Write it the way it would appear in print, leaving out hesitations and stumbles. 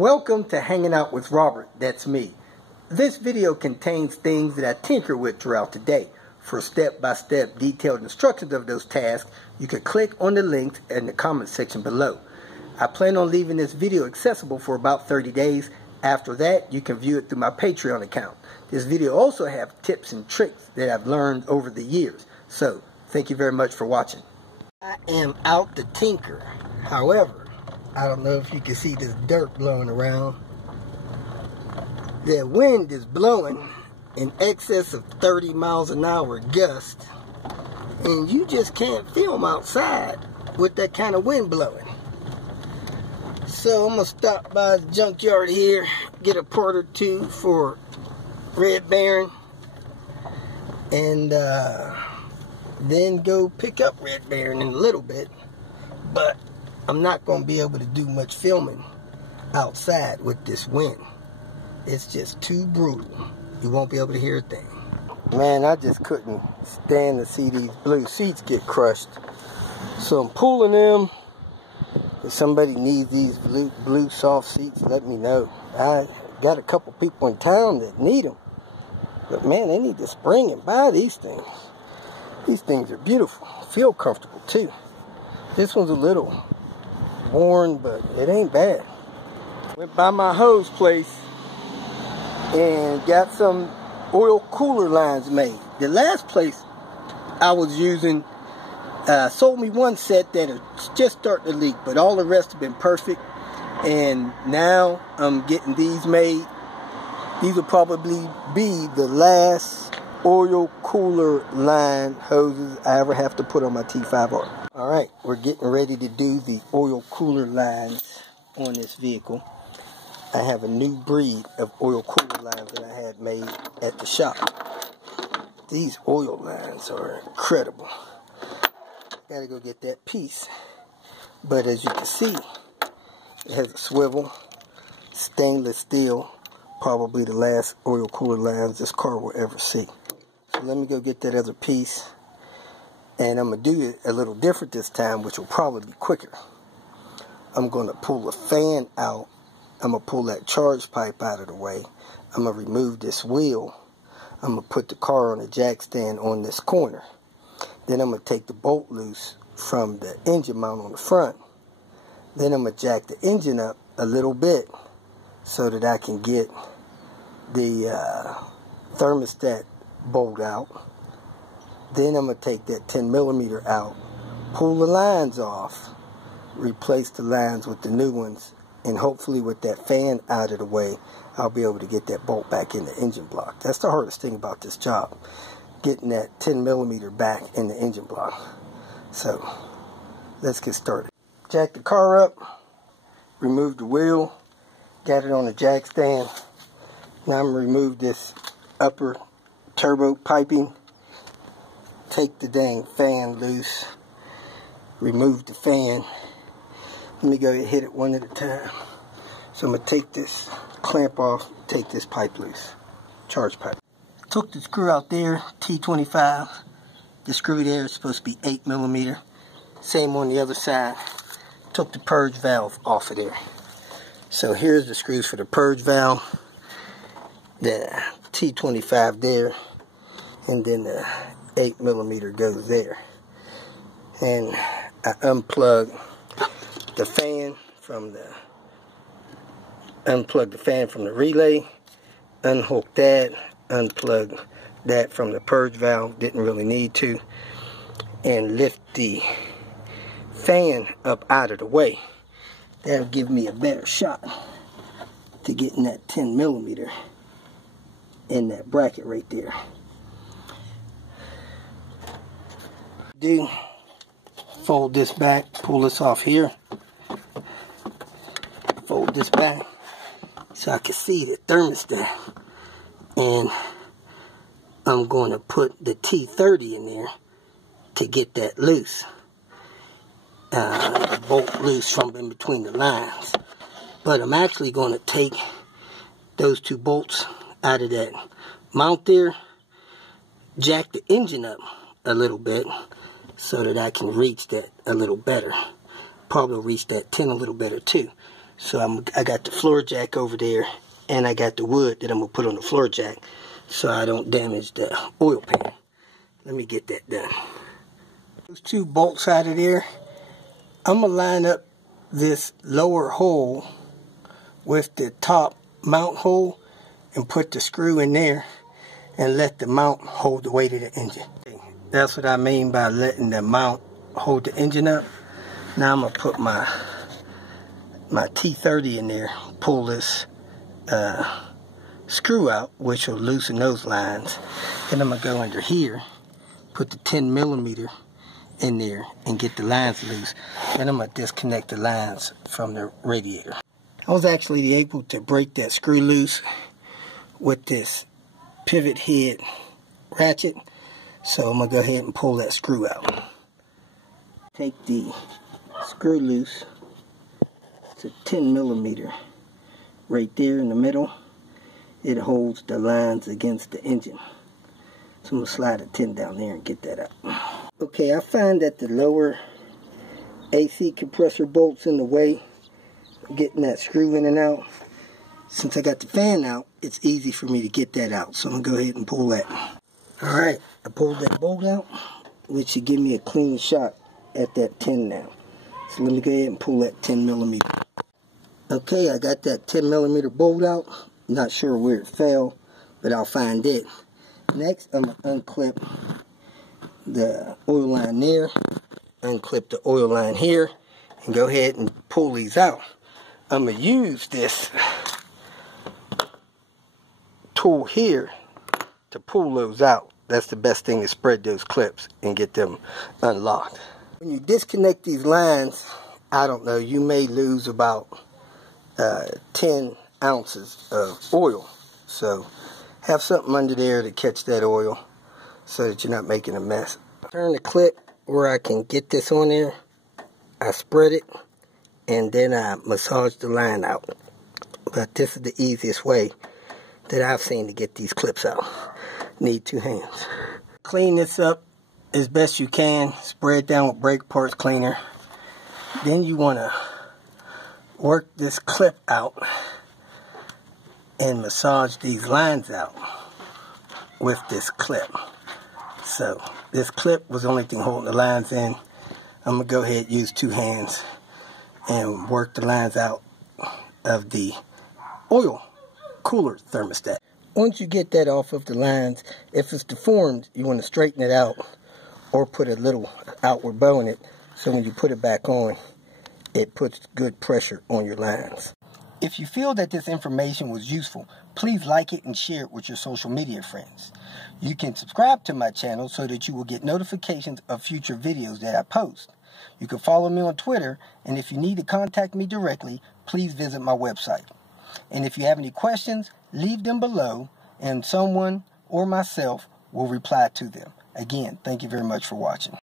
Welcome to Hanging Out with Robert, that's me. This video contains things that I tinker with throughout the day. For step-by-step detailed instructions of those tasks, you can click on the links in the comment section below. I plan on leaving this video accessible for about 30 days. After that, you can view it through my Patreon account. This video also has tips and tricks that I've learned over the years. So, thank you very much for watching. I am out to tinker. However, I don't know if you can see this dirt blowing around. The wind is blowing in excess of 30 miles an hour gust. And you just can't film outside with that kind of wind blowing. So I'm going to stop by the junkyard here, get a part or two for Red Baron, and then go pick up Red Baron in a little bit. But I'm not going to be able to do much filming outside with this wind. It's just too brutal. You won't be able to hear a thing. Man, I just couldn't stand to see these blue seats get crushed. So I'm pulling them. If somebody needs these blue soft seats, let me know. I got a couple people in town that need them. But man, they need to spring and buy these things. These things are beautiful. Feel comfortable too. This one's a little worn, but it ain't bad. Went by my hose place and got some oil cooler lines made. The last place I was using sold me one set that is just starting to leak, but all the rest have been perfect. And now I'm getting these made. These will probably be the last oil cooler line hoses I ever have to put on my T5R. Alright, we're getting ready to do the oil cooler lines on this vehicle. I have a new breed of oil cooler lines that I had made at the shop. These oil lines are incredible. Gotta go get that piece. But as you can see, it has a swivel, stainless steel, probably the last oil cooler lines this car will ever see. So let me go get that other piece, and I'm going to do it a little different this time, which will probably be quicker. I'm going to pull the fan out. I'm going to pull that charge pipe out of the way. I'm going to remove this wheel. I'm going to put the car on a jack stand on this corner. Then I'm going to take the bolt loose from the engine mount on the front. Then I'm going to jack the engine up a little bit so that I can get the thermostat bolt out. Then I'm going to take that 10mm out, pull the lines off, replace the lines with the new ones, and hopefully with that fan out of the way, I'll be able to get that bolt back in the engine block. That's the hardest thing about this job, getting that 10mm back in the engine block. So let's get started. Jack the car up, remove the wheel, got it on the jack stand. Now I'm going to remove this upper turbo piping, take the dang fan loose, remove the fan. Let me go ahead and hit it one at a time. So I'm going to take this clamp off, take this pipe loose, charge pipe. Took the screw out there, T25. The screw there is supposed to be 8mm. Same on the other side. Took the purge valve off of there. So here's the screws for the purge valve. The T25 there. And then the 8mm goes there. And I unplug the fan from the relay. Unhook that. Unplug that from the purge valve, didn't really need to, and lift the fan up out of the way. That'll give me a better shot to getting that 10mm in that bracket right there. Fold this back, pull this off here, fold this back so I can see the thermostat. And I'm going to put the T30 in there to get that loose. The bolt loose from in between the lines. But I'm actually going to take those two bolts out of that mount there, jack the engine up a little bit so that I can reach that a little better. Probably reach that 10 a little better too. So I got the floor jack over there, and I got the wood that I'm going to put on the floor jack so I don't damage the oil pan. Let me get that done. Those 2 bolts out of there, I'm going to line up this lower hole with the top mount hole and put the screw in there and let the mount hold the weight of the engine. That's what I mean by letting the mount hold the engine up. Now I'm going to put my T30 in there, pull this screw out, which will loosen those lines. Then I'm going to go under here, put the 10mm in there and get the lines loose. Then I'm going to disconnect the lines from the radiator. I was actually able to break that screw loose with this pivot head ratchet. So I'm going to go ahead and pull that screw out. Take the screw loose. It's a 10mm right there in the middle. It holds the lines against the engine. So I'm going to slide a 10 down there and get that out. Okay, I find that the lower AC compressor bolt's in the way of getting that screw in and out. Since I got the fan out, it's easy for me to get that out. So I'm going to go ahead and pull that. Alright, I pulled that bolt out, which should give me a clean shot at that 10 now. So let me go ahead and pull that 10mm. Okay, I got that 10mm bolt out. Not sure where it fell, but I'll find it. Next, I'm going to unclip the oil line there, unclip the oil line here, and go ahead and pull these out. I'm going to use this tool here to pull those out. That's the best thing, to spread those clips and get them unlocked. When you disconnect these lines, I don't know, you may lose about 10 ounces of oil. So have something under there to catch that oil so that you're not making a mess. Turn the clip where I can get this on there. I spread it and then I massage the line out. But this is the easiest way that I've seen to get these clips out. Need 2 hands. Clean this up as best you can. Spray it down with brake parts cleaner. Then you want to work this clip out and massage these lines out with this clip. So this clip was the only thing holding the lines in. I'm going to go ahead and use 2 hands and work the lines out of the oil cooler thermostat. Once you get that off of the lines, if it's deformed, you want to straighten it out or put a little outward bow in it so when you put it back on, it puts good pressure on your lines. If you feel that this information was useful, please like it and share it with your social media friends. You can subscribe to my channel so that you will get notifications of future videos that I post. You can follow me on Twitter, and if you need to contact me directly, please visit my website. And if you have any questions, leave them below, and someone or myself will reply to them. Again, thank you very much for watching.